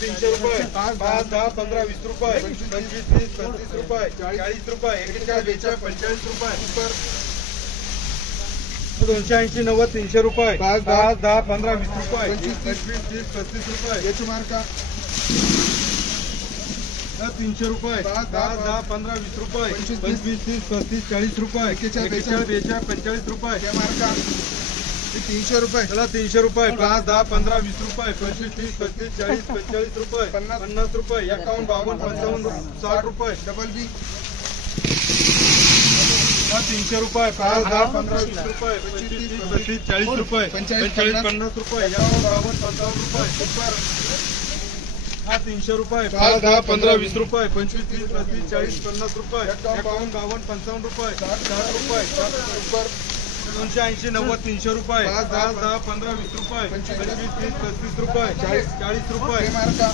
300 रुपये 5, 10, 15, 20 रुपये 25, 30, 35 रुपये 40 रुपये 41, 42, 45 रुपये 280, 90, 300 रुपये 5, 10, 15, 20 रुपये 25, 30, 35 रुपये याची मार्का 300 रुपये 5, 10, 15, 20 रुपये 25, 30, 35, 40 रुपये 41, 42, 45 रुपये या मार्का 300 रुपये चला 300 रुपये 5, 10, 15, 20 रुपये 25, 30, 35, 40, 45 रुपये 50 रुपये 51, 52, 55, 60 रुपये डबल बी 300 रुपये 5, 10, 15, 20 रुपये 25, 30, 35, 40 रुपये 45, 50 रुपये 51, 52, 55 रुपये 300 रुपये 5, 10, 15, 20 रुपये 25, 30, 35, 40, 50 रुपये 51, 52, 55 रुपये 60 रुपये 280, 90, 300 रुपये 5, 10, 15, 20 रुपये 25, 30, 35 रुपये 40 रुपये मार्का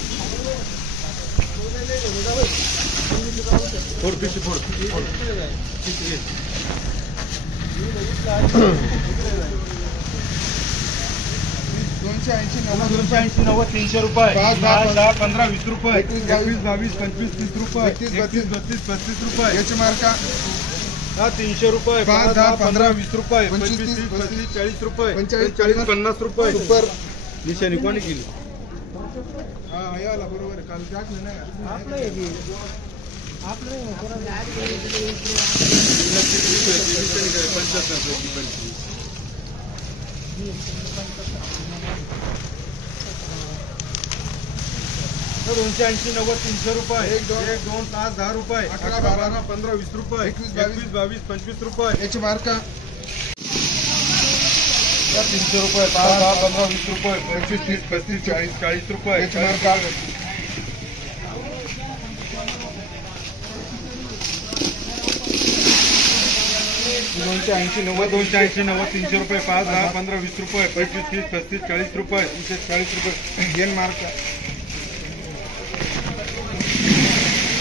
280, 90, 300 रुपये 5, 10, 15, 20 रुपये 21, 22, 25, 30 रुपये 31, 32, 35 रुपये याची मार्का 300 रुपये 5, 10, 15, 20 रुपये 25, 30, 35, 40 रुपये 45, 50 रुपये सुपर निशाणी कोणी केली हा याला बरोबर आहे काल जात नाही आपलं दोनशे 80, 90, 300 रुपये 1, 2, 5, 10 रुपये 11, 12, 15, 20 रुपये 21, 22, 25 रुपये याची मार्का 300 रुपये 5, 10, 15, 20 रुपये 25, 30, 35, 40 रुपये याची मार्का 280, 90, 300 रुपये 5, 10, 15, 20 रुपये 25, 30, 35, 40 रुपये 40 रुपये येन मार्का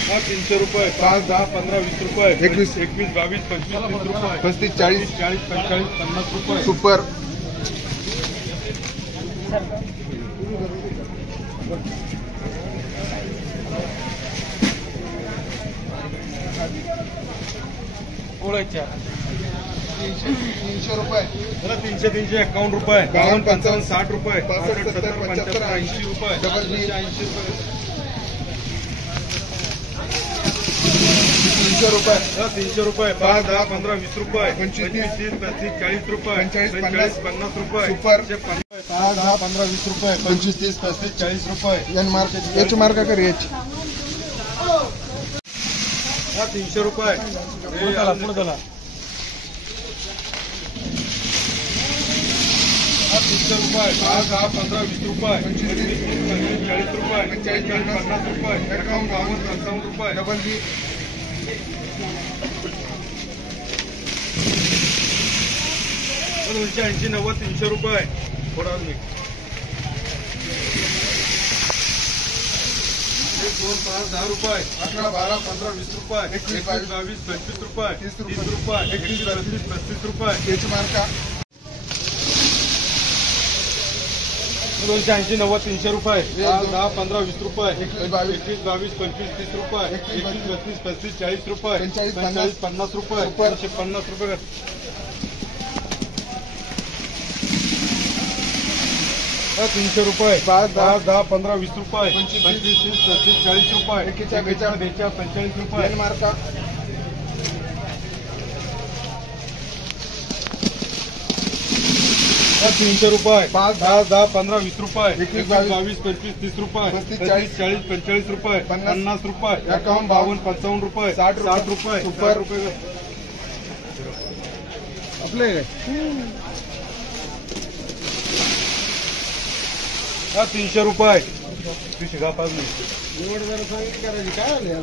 300 रुपये 5, 10, 15, 20 रुपये 21, 22, 25, 30 रुपये 35, 40, 40, 45, 50 रुपये सुपर ओळखच्या 300 रुपये 300, 51 रुपये 52, 55, 60 रुपये 65, 70, 75, 80 रुपये डबल बी 80 रुपये 300 रुपये 300 रुपये 5, 10, 15, 20 रुपये 25, 30, 35, 40 रुपये 45, 50 रुपये सुपर 5, 10, 15, 20 रुपये 25, 30, 35, 40 रुपये येन मार्का याची मार्का कर याची 300 रुपये पुढे चला 300 रुपये 5, 10, 15, 20 रुपये 25, 30, 35, 40 रुपये 50 रुपये 51, 52, 55 रुपये डबल बी 280, 90, 300 रुपये थोडा मी 1, 2, 5, 10 रुपये 11, 12, 15, 20 रुपये 21, 22, 25 रुपये 30 रुपये 31, 32, 35 रुपये याची मार्का 280, 90, 300 रुपये 10, 15, 20 रुपये 21, 22, 25, 30 रुपये 31, 32, 35, 40 रुपये 45, 50 रुपये 250 रुपये 300 रुपये 5, 10, 15, 20 रुपये 25, 30, 35, 40 रुपये 41, 42, 45 रुपये येन मार्का 300 रुपये 5, 10, 15, 20 रुपये 21, 22, 25, 30 रुपये 35, 40, 45 रुपये 50 रुपये 51, 52, 55 रुपये 60 रुपये सुपर रुपये आपले 300 रुपये निवड जरा सांगितली करायची काय आले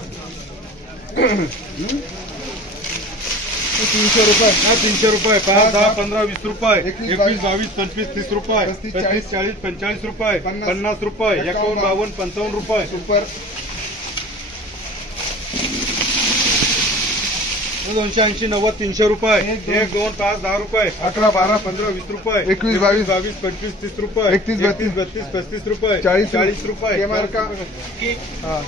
300 रुपये 300 रुपये 5, 10, 15, 20 रुपये 21, 22, 25, 30 रुपये 35, 40, 45 रुपये 50 रुपये 51, 52, 55 रुपये सुपर 280 90 300 रुपये 1 2 5 10 रुपये 11 12 15 20 रुपये 21 22 22 25 30 रुपये 31 32 35 रुपये 40 रुपये के मार्का हाँ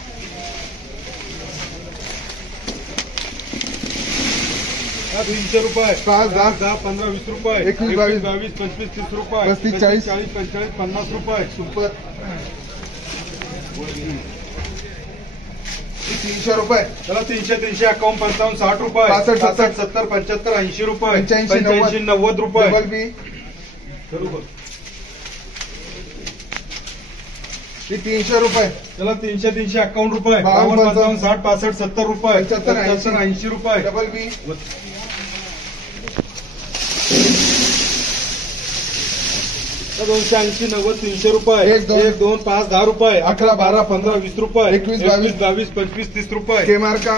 300 रुपये 5 10 10 15 20 रुपये 21 22 25 30 रुपये 35 40 40 45 50 रुपये सुपर 300 रुपये चला 300 300 51 55 60 रुपये 65 70 75 80 रुपये 85 90 रुपये डबल बी बरोबर 300 रुपये चला 300 51 रुपये 52 55 60 65 70 रुपये 75 80 रुपये डबल बी 280 90 300 रुपये 1 2 5 10 रुपये 11 12 15 20 रुपये 21 22 25 30 रुपये के मार्का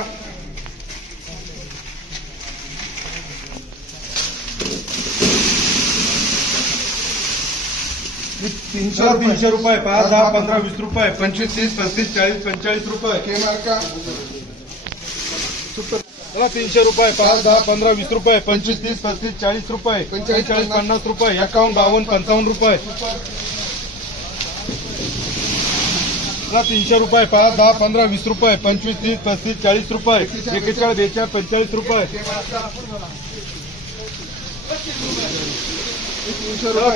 300 रुपये 5 10 15 20 रुपये 25 30 35 40 45 रुपये के मार्का चला 300 रुपये 5 10 15 20 रुपये 25 30 35 40 रुपये 45 50 रुपये 51 52 55 रुपये चला 300 रुपये 5 10 15 20 रुपये 25 30 35 40 रुपये 41 42 45 रुपये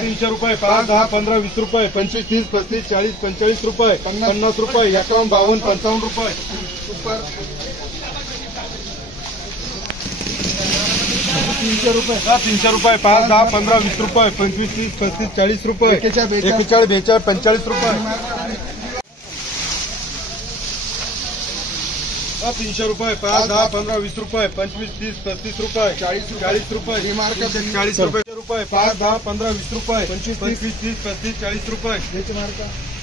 300 रुपये 5 10 15 20 रुपये 25 30 35 40 45 रुपये 50 रुपये 51 52 55 रुपये सुपर 300 रुपये 5 10 15 20 रुपये 25 30 35 40 रुपये 41 42 45 रुपये 300 रुपये 5 10 15 20 रुपये 25 30 35 रुपये 40 रुपये 40 रुपये 5 10 15 20 रुपये 25 30 35 40 रुपये के मार्का